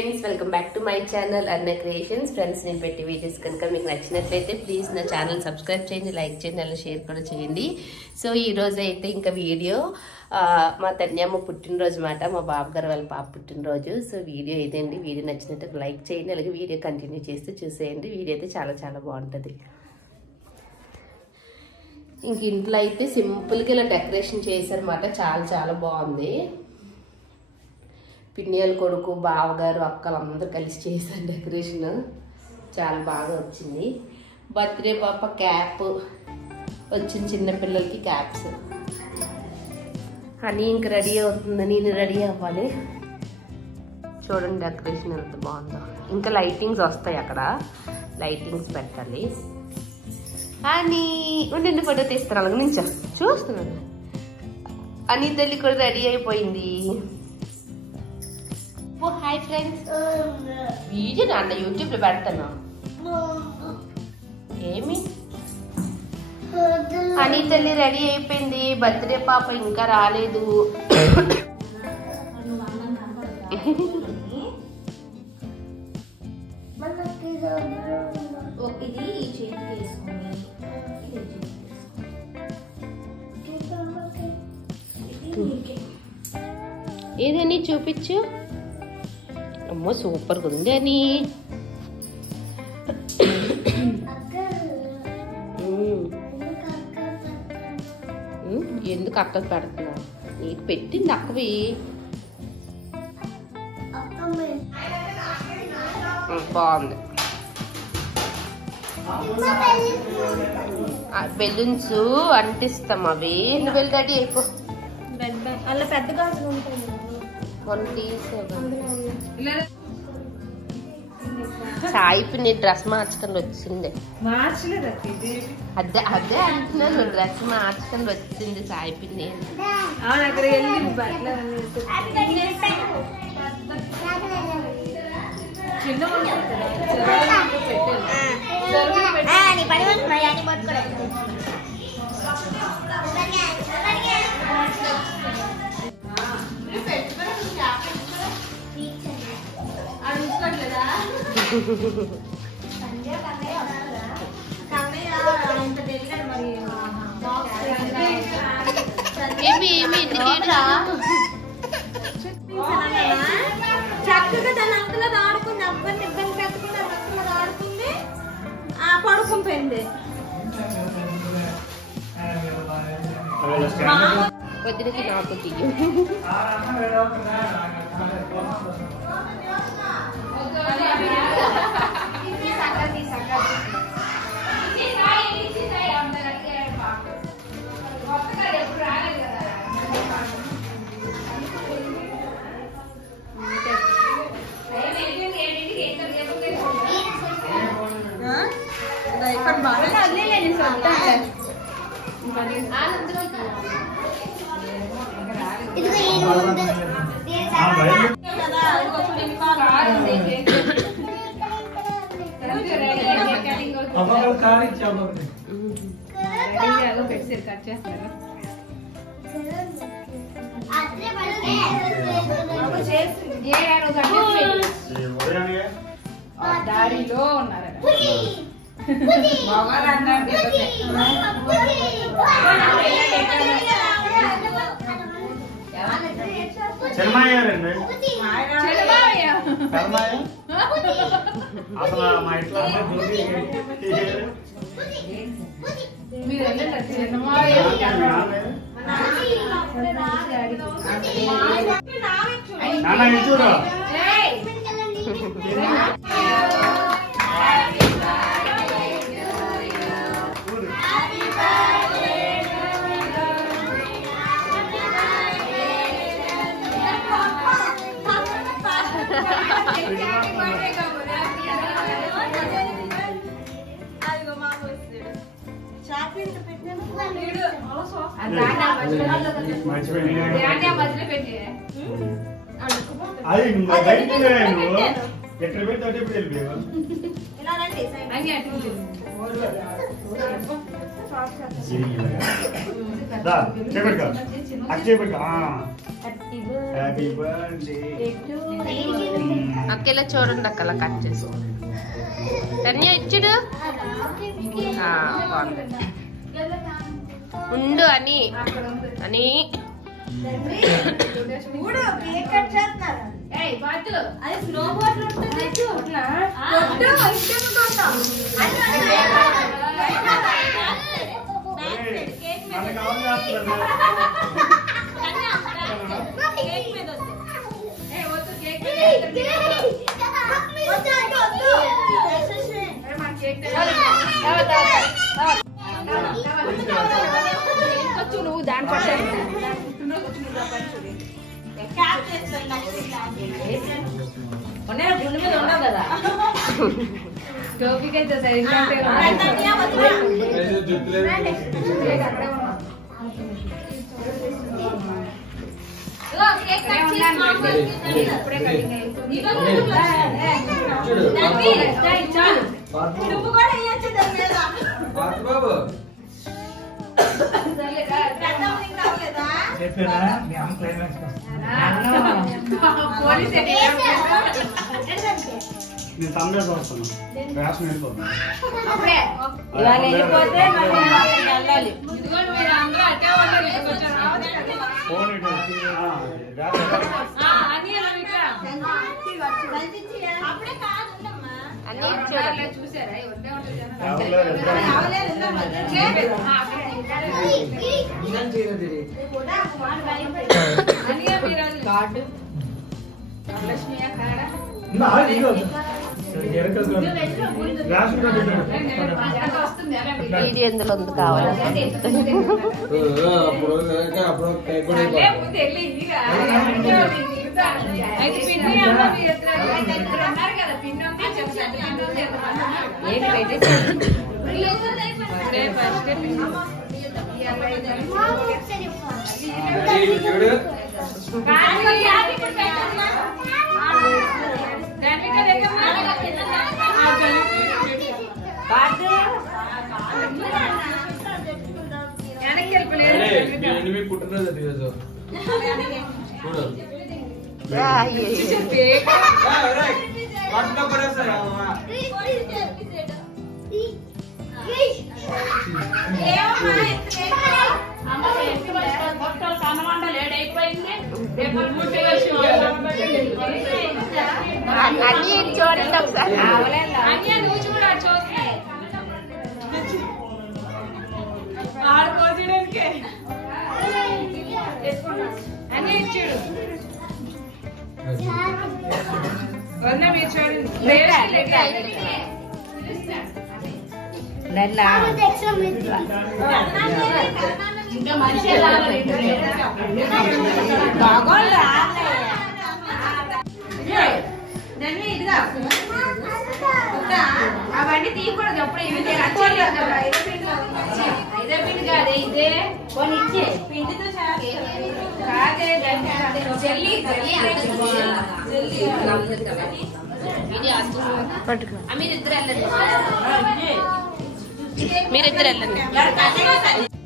Friends, welcome back to my channel అర్ణ creations. Friends, నేను పెట్టే videos కనుక మీకు నచ్చినట్లయితే ప్లీజ్ నా ఛానల్ సబ్స్క్రైబ్ చేయండి, లైక్ చేయండి, అలా షేర్ కూడా చేయండి. సో ఈ రోజు అయితే ఇంకా వీడియో మా తన్యమ్మ పుట్టినరోజు మాట, మా బాబు గారు వాళ్ళ పాప పుట్టినరోజు. సో వీడియో ఇదేండి. వీడియో నచ్చినట్టు లైక్ చేయండి, అలాగే వీడియో కంటిన్యూ చేస్తూ చూసేయండి. వీడియో అయితే చాలా చాలా బాగుంటుంది. ఇంక ఇంట్లో అయితే సింపుల్గా ఇలా డెకరేషన్ చేశారన్నమాట. చాలా చాలా బాగుంది. పిన్నియల కొడుకు, బావగారు, అక్కలు అందరూ కలిసి చేశారు డెకరేషన్. చాలా బాగా వచ్చింది. బర్త్డే పాప క్యాప్ వచ్చింది, చిన్నపిల్లలకి క్యాప్స్ అని. ఇంక రెడీ అవుతుంది, నేను రెడీ అవ్వాలి. చూడండి డెకరేషన్ ఎంత బాగుందో. ఇంకా లైటింగ్స్ వస్తాయి, అక్కడ లైటింగ్స్ పెట్టాలి అని. ఉండండి, ఫోటో తీస్తాను. అలాగే నుంచో చూస్తున్నాను. అని తల్లి కూడా రెడీ అయిపోయింది. హాయ్ ఫ్రెండ్స్, వీడియో నాన్న యూట్యూబ్ లో పెడతాను. ఏమి అని తల్లి రెడీ అయిపోయింది. బర్త్డే పాప ఇంకా రాలేదు. ఏదని చూపించు. అమ్మో సూపర్గా ఉంది అని. ఎందుకు అక్కకు పెడుతున్నా? నీకు పెట్టింది అక్కవి. బాగుంది. బెలూన్స్ అంటిస్తాం అవి. నువ్వు వెళ్ళి రెడీ అయిపో. అలా పెద్ద గాజులు ఉంటాయి. సాయి పిన్ని డ్రెస్ మార్చుకొని వచ్చింది. అదే అదే అంటున్నాను, డ్రెస్ మార్చుకొని వచ్చింది సాయి పిన్ని. చక్కగా తన అంతలో ఆడుకుంది. అబ్బాయిని ఇబ్బంది పెట్టకుండా అంతలో ఆడుకుంది. పడుకుంపోయింది. వద్దులకి నాకు తీయ. దారిలో ఉన్నారు. దా చేపెట్టుకో. అక్కలా చూడండి అక్కలా కట్ చేసి తన్య ఇచ్చుడు ఉండు అని అని నువ్వు దాని గుండె మీద ఉండవు కదా టోపిక్ అయితే నేను తమ్ముడే చూస్తాను రేషన్ వెళ్ళిపోతాను ఇది ఎందులో ఉంది కావాలి అన్ని చూడండి ఒకసారి అన్ని ఇచ్చాడు ఇంకా మనిషి బాగోళ్ళ అవన్నీ తీయకూడదు అప్పుడు ఇవి ఇదే పిండి కాదే ఇదే కొన్ని ఇచ్చే పిండితో కాదే చెల్లి మీరిద్దరు వెళ్ళండి